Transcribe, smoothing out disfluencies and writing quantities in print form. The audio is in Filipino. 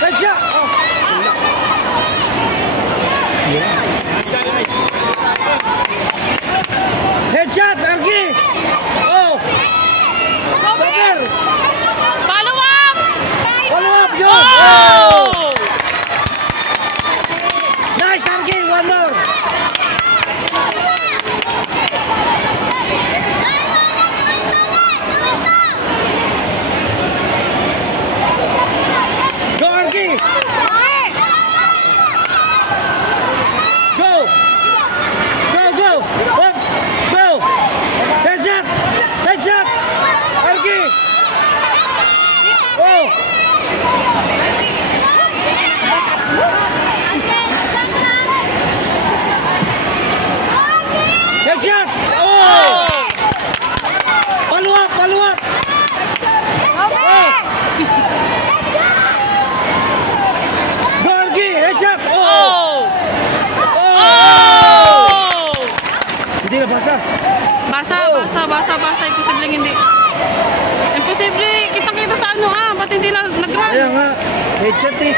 Headshot! Oh, wala. Headshot, Arky! Oh! Cover! Follow up! Follow up, yun! Oh! Nice, Arky! One more! Go, Arky! Go! Go, go! Up! Go! Headshot! Headshot! Arky! Oh! Headshot! Oh! Follow up! Follow up! Go, Arky! Headshot! Oh! Oh! Oh! Oh! Hindi na basa. Basa. Imposibleng hindi. Imposible. Kitang-kita sa ano ba't hindi na nag-run? Kaya nga, headshot eh.